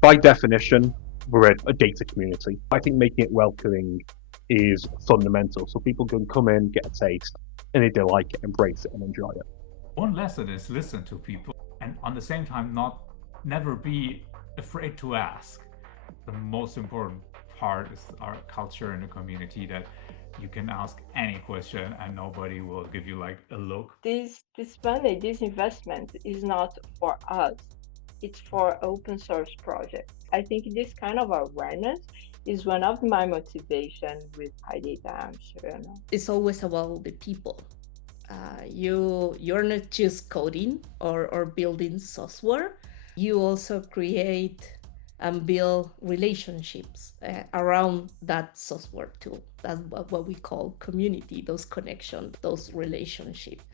By definition, we're a data community. I think making it welcoming is fundamental. So people can come in, get a taste, and if they like it, embrace it and enjoy it. One lesson is listen to people and on the same time never be afraid to ask. The most important part is our culture in the community that you can ask any question and nobody will give you like a look. This money, this investment is not for us. It's for open source projects. I think this kind of awareness is one of my motivation with PyData, I'm sure. It's always about the people. You're not just coding or building software. You also create and build relationships around that software tool. That's what we call community, those connections, those relationships.